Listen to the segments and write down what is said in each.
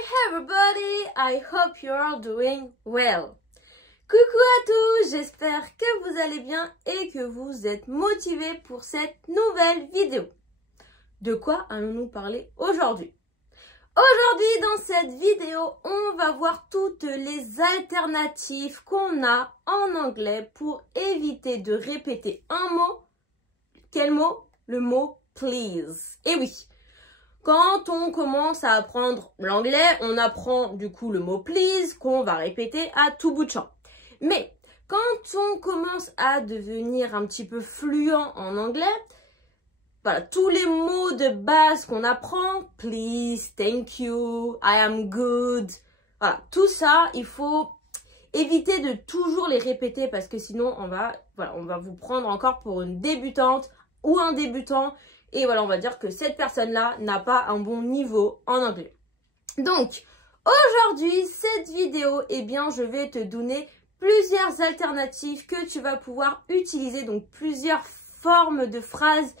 Hi everybody, I hope you're all doing well. Coucou à tous, j'espère que vous allez bien et que vous êtes motivés pour cette nouvelle vidéo. De quoi allons-nous parler aujourd'hui? Aujourd'hui, dans cette vidéo, on va voir toutes les alternatives qu'on a en anglais pour éviter de répéter un mot. Quel mot? Le mot please. Et oui, quand on commence à apprendre l'anglais, on apprend du coup le mot please qu'on va répéter à tout bout de champ. Mais quand on commence à devenir un petit peu fluent en anglais, voilà, tous les mots de base qu'on apprend, please, thank you, I am good, voilà, tout ça, il faut éviter de toujours les répéter parce que sinon on va vous prendre encore pour une débutante ou un débutant et voilà, on va dire que cette personne-là n'a pas un bon niveau en anglais. Donc, aujourd'hui, cette vidéo, eh bien, je vais te donner plusieurs alternatives que tu vas pouvoir utiliser, donc plusieurs formes de phrases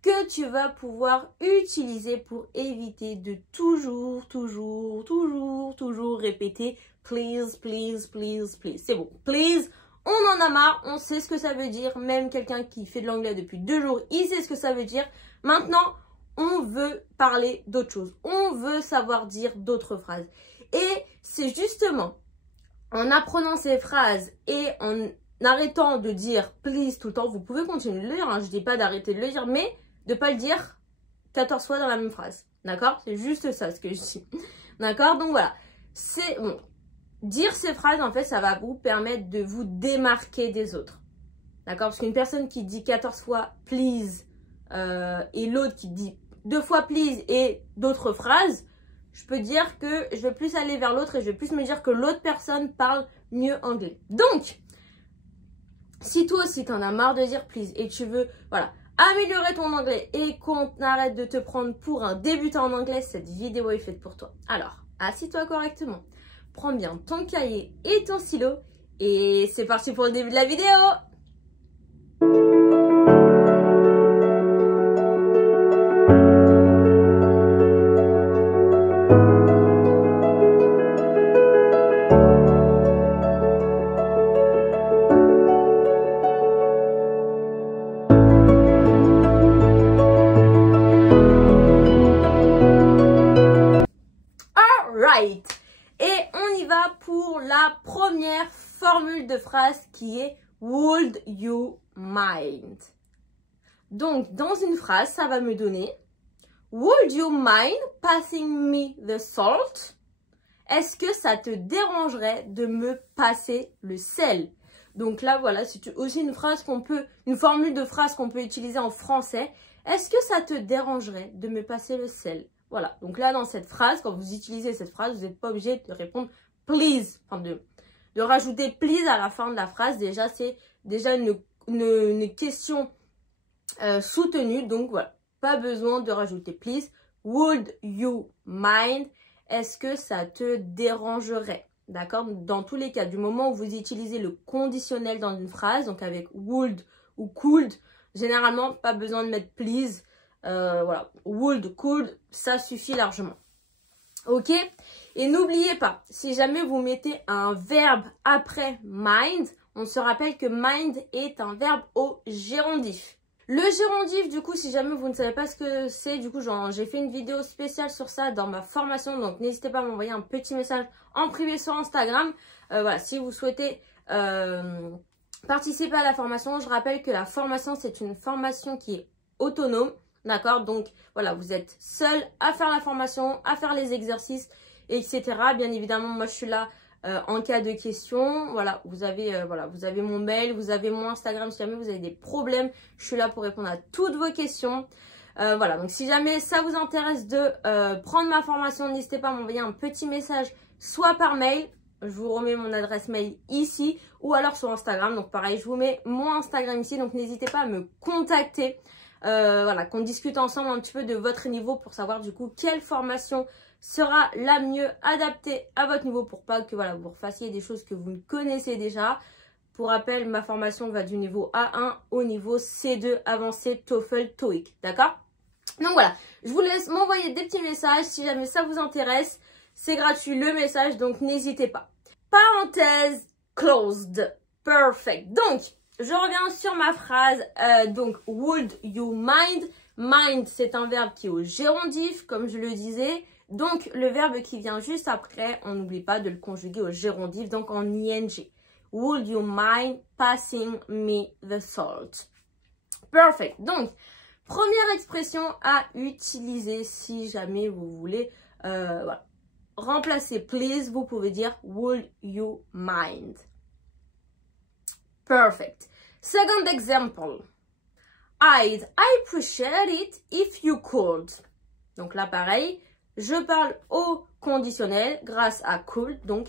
que tu vas pouvoir utiliser pour éviter de toujours répéter please, please, please, please. C'est bon, please, on en a marre, on sait ce que ça veut dire. Même quelqu'un qui fait de l'anglais depuis 2 jours, il sait ce que ça veut dire. Maintenant, on veut parler d'autre chose. On veut savoir dire d'autres phrases. Et c'est justement en apprenant ces phrases et en arrêtant de dire please tout le temps, vous pouvez continuer de le dire, hein, je ne dis pas d'arrêter de le dire, mais de ne pas le dire 14 fois dans la même phrase. D'accord? C'est juste ça ce que je dis. D'accord? Donc voilà. C'est bon. Dire ces phrases, en fait, ça va vous permettre de vous démarquer des autres. D'accord? Parce qu'une personne qui dit 14 fois please et l'autre qui dit 2 fois please et d'autres phrases, je peux dire que je vais plus aller vers l'autre et je vais plus me dire que l'autre personne parle mieux anglais. Donc, si toi aussi tu en as marre de dire please et tu veux, voilà, améliorer ton anglais et qu'on arrête de te prendre pour un débutant en anglais, cette vidéo est faite pour toi. Alors, assis-toi correctement, prends bien ton cahier et ton stylo et c'est parti pour le début de la vidéo. Et on y va pour la première formule de phrase qui est would you mind. Donc dans une phrase, ça va me donner would you mind passing me the salt? Est-ce que ça te dérangerait de me passer le sel? Donc là voilà, c'est aussi une formule de phrase qu'on peut utiliser en français. Est-ce que ça te dérangerait de me passer le sel? Voilà, donc là dans cette phrase, quand vous utilisez cette phrase, vous n'êtes pas obligé de répondre please, enfin de rajouter please à la fin de la phrase. Déjà, c'est déjà une question soutenue, donc voilà, pas besoin de rajouter please. Would you mind? Est-ce que ça te dérangerait? D'accord? Dans tous les cas, du moment où vous utilisez le conditionnel dans une phrase, donc avec would ou could, généralement, pas besoin de mettre please. Voilà, would, could, ça suffit largement. Ok? Et n'oubliez pas, si jamais vous mettez un verbe après mind, on se rappelle que mind est un verbe au gérondif. Le gérondif, du coup, si jamais vous ne savez pas ce que c'est, du coup, j'ai fait une vidéo spéciale sur ça dans ma formation, donc n'hésitez pas à m'envoyer un petit message en privé sur Instagram. Voilà, si vous souhaitez participer à la formation, je rappelle que la formation, c'est une formation qui est autonome. D'accord, donc voilà, vous êtes seul à faire la formation, à faire les exercices, etc. Bien évidemment, moi je suis là en cas de questions. Voilà, vous avez mon mail, vous avez mon Instagram. Si jamais vous avez des problèmes, je suis là pour répondre à toutes vos questions. Voilà, donc si jamais ça vous intéresse de prendre ma formation, n'hésitez pas à m'envoyer un petit message, soit par mail. Je vous remets mon adresse mail ici ou alors sur Instagram. Donc pareil, je vous mets mon Instagram ici, donc n'hésitez pas à me contacter. Voilà, qu'on discute ensemble un petit peu de votre niveau pour savoir du coup quelle formation sera la mieux adaptée à votre niveau pour pas que voilà, vous refassiez des choses que vous ne connaissez déjà. Pour rappel, ma formation va du niveau A1 au niveau C2 avancé TOEFL, TOEIC, d'accord? Donc voilà, je vous laisse m'envoyer des petits messages si jamais ça vous intéresse. C'est gratuit le message, donc n'hésitez pas. Parenthèse closed. Perfect. Donc, je reviens sur ma phrase. Donc, would you mind? Mind, c'est un verbe qui est au gérondif, comme je le disais. Donc, le verbe qui vient juste après, on n'oublie pas de le conjuguer au gérondif, donc en ing. Would you mind passing me the salt? Perfect. Donc, première expression à utiliser si jamais vous voulez voilà, remplacer please, vous pouvez dire would you mind? Perfect. Second example. I'd appreciate it if you could. Donc là, pareil, je parle au conditionnel grâce à could, donc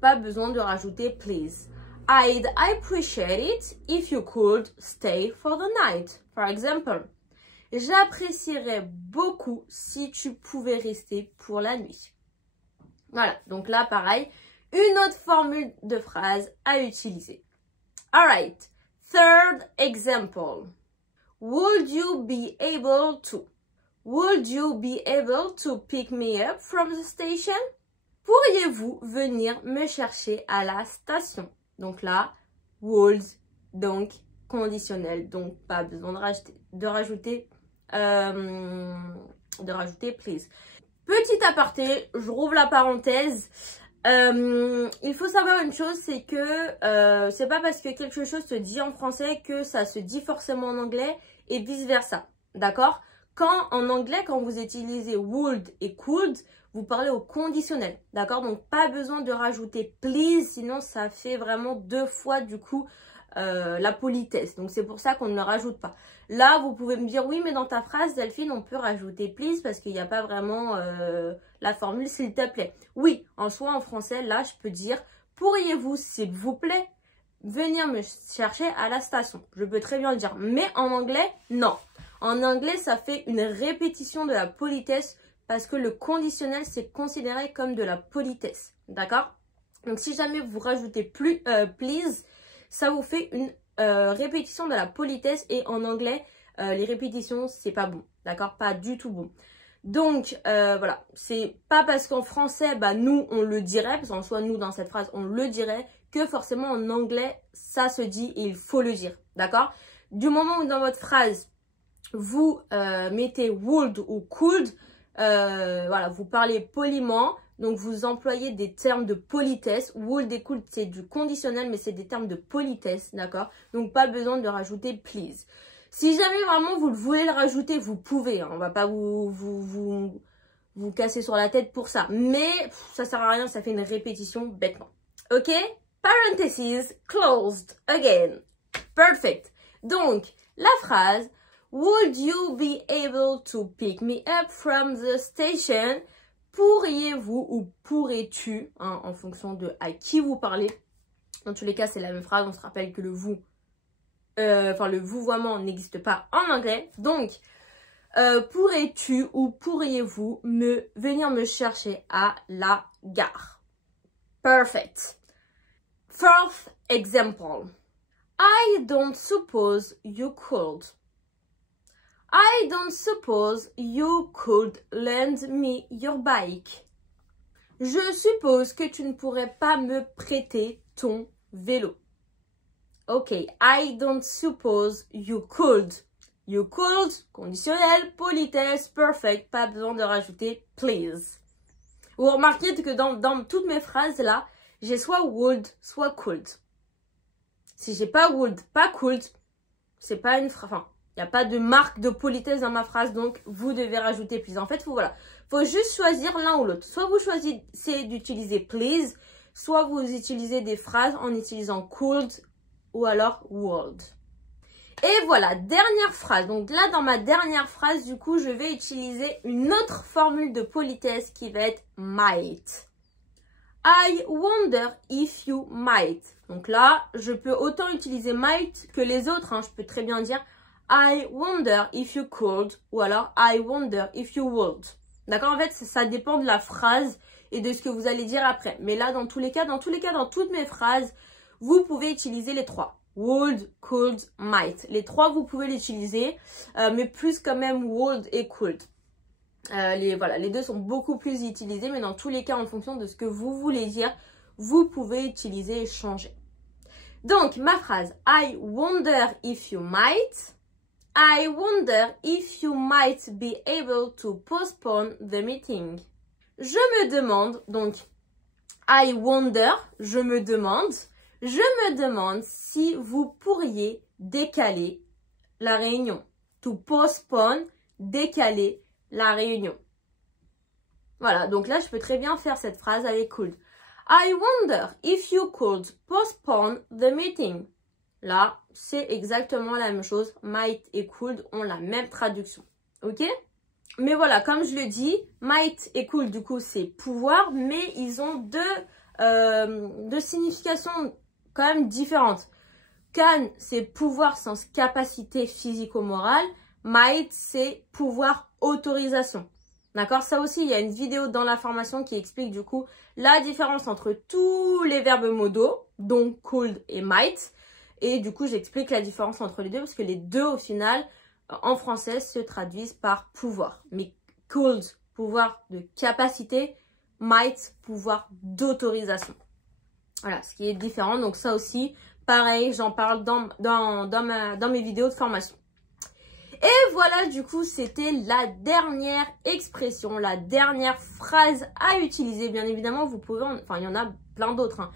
pas besoin de rajouter please. I'd appreciate it if you could stay for the night. For example, j'apprécierais beaucoup si tu pouvais rester pour la nuit. Voilà, donc là, pareil, une autre formule de phrase à utiliser. Alright, third example. Would you be able to? Would you be able to pick me up from the station? Pourriez-vous venir me chercher à la station? Donc là, would, donc conditionnel, donc pas besoin de rajouter please. Petit aparté, je rouvre la parenthèse. Il faut savoir une chose, c'est que c'est pas parce que quelque chose se dit en français que ça se dit forcément en anglais et vice versa. D'accord? Quand en anglais, quand vous utilisez would et could, vous parlez au conditionnel. D'accord? Donc pas besoin de rajouter please, sinon ça fait vraiment deux fois du coup la politesse. Donc c'est pour ça qu'on ne le rajoute pas. Là, vous pouvez me dire oui, mais dans ta phrase, Delphine, on peut rajouter please parce qu'il n'y a pas vraiment la formule s'il te plaît. Oui, en soi, en français, là, je peux dire pourriez-vous, s'il vous plaît, venir me chercher à la station. Je peux très bien le dire. Mais en anglais, non. En anglais, ça fait une répétition de la politesse parce que le conditionnel, c'est considéré comme de la politesse. D'accord? Donc, si jamais vous rajoutez please, ça vous fait une répétition de la politesse. Et en anglais, les répétitions, c'est pas bon. D'accord? Pas du tout bon. Donc, voilà. C'est pas parce qu'en français, bah, nous, on le dirait, parce qu'en soi, nous, dans cette phrase, on le dirait, que forcément, en anglais, ça se dit et il faut le dire. D'accord? Du moment où dans votre phrase, vous mettez would ou could, voilà, vous parlez poliment, donc vous employez des termes de politesse. Would et could, c'est du conditionnel, mais c'est des termes de politesse, d'accord? Donc pas besoin de rajouter please. Si jamais vraiment vous voulez le rajouter, vous pouvez, hein, on va pas vous casser sur la tête pour ça, mais ça sert à rien, ça fait une répétition bêtement. Ok? Parentheses closed again. Perfect. Donc, la phrase would you be able to pick me up from the station? Pourriez-vous ou pourrais-tu, hein, en fonction de à qui vous parlez. Dans tous les cas, c'est la même phrase. On se rappelle que le vous, le vouvoiement n'existe pas en anglais. Donc, pourrais-tu ou pourriez-vous venir me chercher à la gare? Perfect. Fourth example. I don't suppose you could. I don't suppose you could lend me your bike. Je suppose que tu ne pourrais pas me prêter ton vélo. Ok, I don't suppose you could. You could, conditionnel, politesse, perfect, pas besoin de rajouter please. Vous remarquez que dans toutes mes phrases là, j'ai soit would, soit could. Si j'ai pas would, pas could, c'est pas une phrase. Enfin, il n'y a pas de marque de politesse dans ma phrase, donc vous devez rajouter please. En fait, faut juste choisir l'un ou l'autre. Soit vous choisissez d'utiliser please, soit vous utilisez des phrases en utilisant could ou alors would. Et voilà, dernière phrase. Donc là, dans ma dernière phrase, du coup, je vais utiliser une autre formule de politesse qui va être might. I wonder if you might. Donc là, je peux autant utiliser might que les autres. Hein. Je peux très bien dire I wonder if you could ou alors I wonder if you would. D'accord? En fait, ça dépend de la phrase et de ce que vous allez dire après. Mais là, dans tous les cas, dans toutes mes phrases, vous pouvez utiliser les trois. Would, could, might. Les trois, vous pouvez l'utiliser, mais plus quand même would et could. Voilà, les deux sont beaucoup plus utilisés, mais dans tous les cas, en fonction de ce que vous voulez dire, vous pouvez utiliser et changer. Donc, ma phrase, I wonder if you might. I wonder if you might be able to postpone the meeting. Je me demande, donc, I wonder, je me demande si vous pourriez décaler la réunion. To postpone, décaler la réunion. Voilà, donc là, je peux très bien faire cette phrase avec could. I wonder if you could postpone the meeting. Là, c'est exactement la même chose. Might et could ont la même traduction. Ok? Mais voilà, comme je le dis, might et could, du coup, c'est pouvoir, mais ils ont deux significations quand même différentes. Can, c'est pouvoir sans capacité physico-morale. Might, c'est pouvoir autorisation. D'accord? Ça aussi, il y a une vidéo dans la formation qui explique du coup la différence entre tous les verbes modaux, donc could et might. Et du coup, j'explique la différence entre les deux parce que les deux, au final, en français, se traduisent par pouvoir. Mais could, pouvoir de capacité, might, pouvoir d'autorisation. Voilà, ce qui est différent. Donc ça aussi, pareil, j'en parle dans mes vidéos de formation. Et voilà, du coup, c'était la dernière expression, la dernière phrase à utiliser. Bien évidemment, vous pouvez, enfin, il y en a plein d'autres, hein.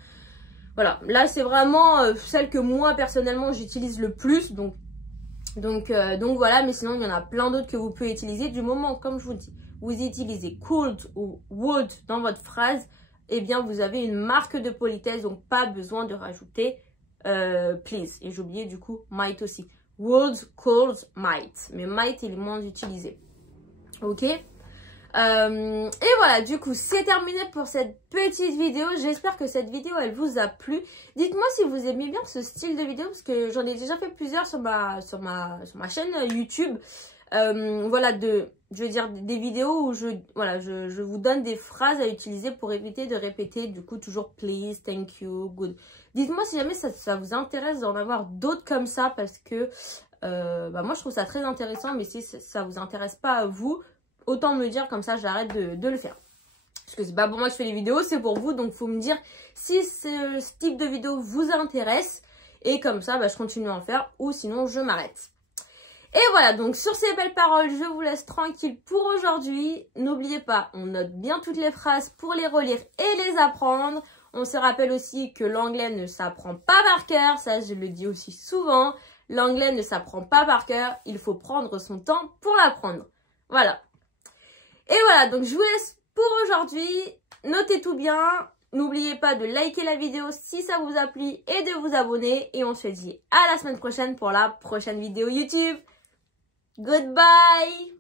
Voilà, là c'est vraiment celle que moi personnellement j'utilise le plus, donc voilà, mais sinon il y en a plein d'autres que vous pouvez utiliser. Du moment, comme je vous dis, vous utilisez could ou would dans votre phrase, eh bien vous avez une marque de politesse, donc pas besoin de rajouter please. Et j'ai oublié du coup might aussi. Would, could, might, mais might il est moins utilisé. Ok? Et voilà, du coup, c'est terminé pour cette petite vidéo. J'espère que cette vidéo, elle vous a plu. Dites-moi si vous aimez bien ce style de vidéo, parce que j'en ai déjà fait plusieurs sur ma chaîne YouTube. Voilà, je veux dire, des vidéos où je vous donne des phrases à utiliser pour éviter de répéter, du coup, toujours please, thank you, good. Dites-moi si jamais ça vous intéresse d'en avoir d'autres comme ça, parce que moi, je trouve ça très intéressant, mais si ça vous intéresse pas à vous, autant me le dire, comme ça j'arrête de le faire. Parce que c'est pas pour moi que je fais les vidéos, c'est pour vous. Donc il faut me dire si ce type de vidéo vous intéresse. Et comme ça, je continue à en faire ou sinon je m'arrête. Et voilà, donc sur ces belles paroles, je vous laisse tranquille pour aujourd'hui. N'oubliez pas, on note bien toutes les phrases pour les relire et les apprendre. On se rappelle aussi que l'anglais ne s'apprend pas par cœur. Ça, je le dis aussi souvent. L'anglais ne s'apprend pas par cœur. Il faut prendre son temps pour l'apprendre. Voilà. Et voilà, donc je vous laisse pour aujourd'hui. Notez tout bien. N'oubliez pas de liker la vidéo si ça vous a plu et de vous abonner. Et on se dit à la semaine prochaine pour la prochaine vidéo YouTube. Goodbye!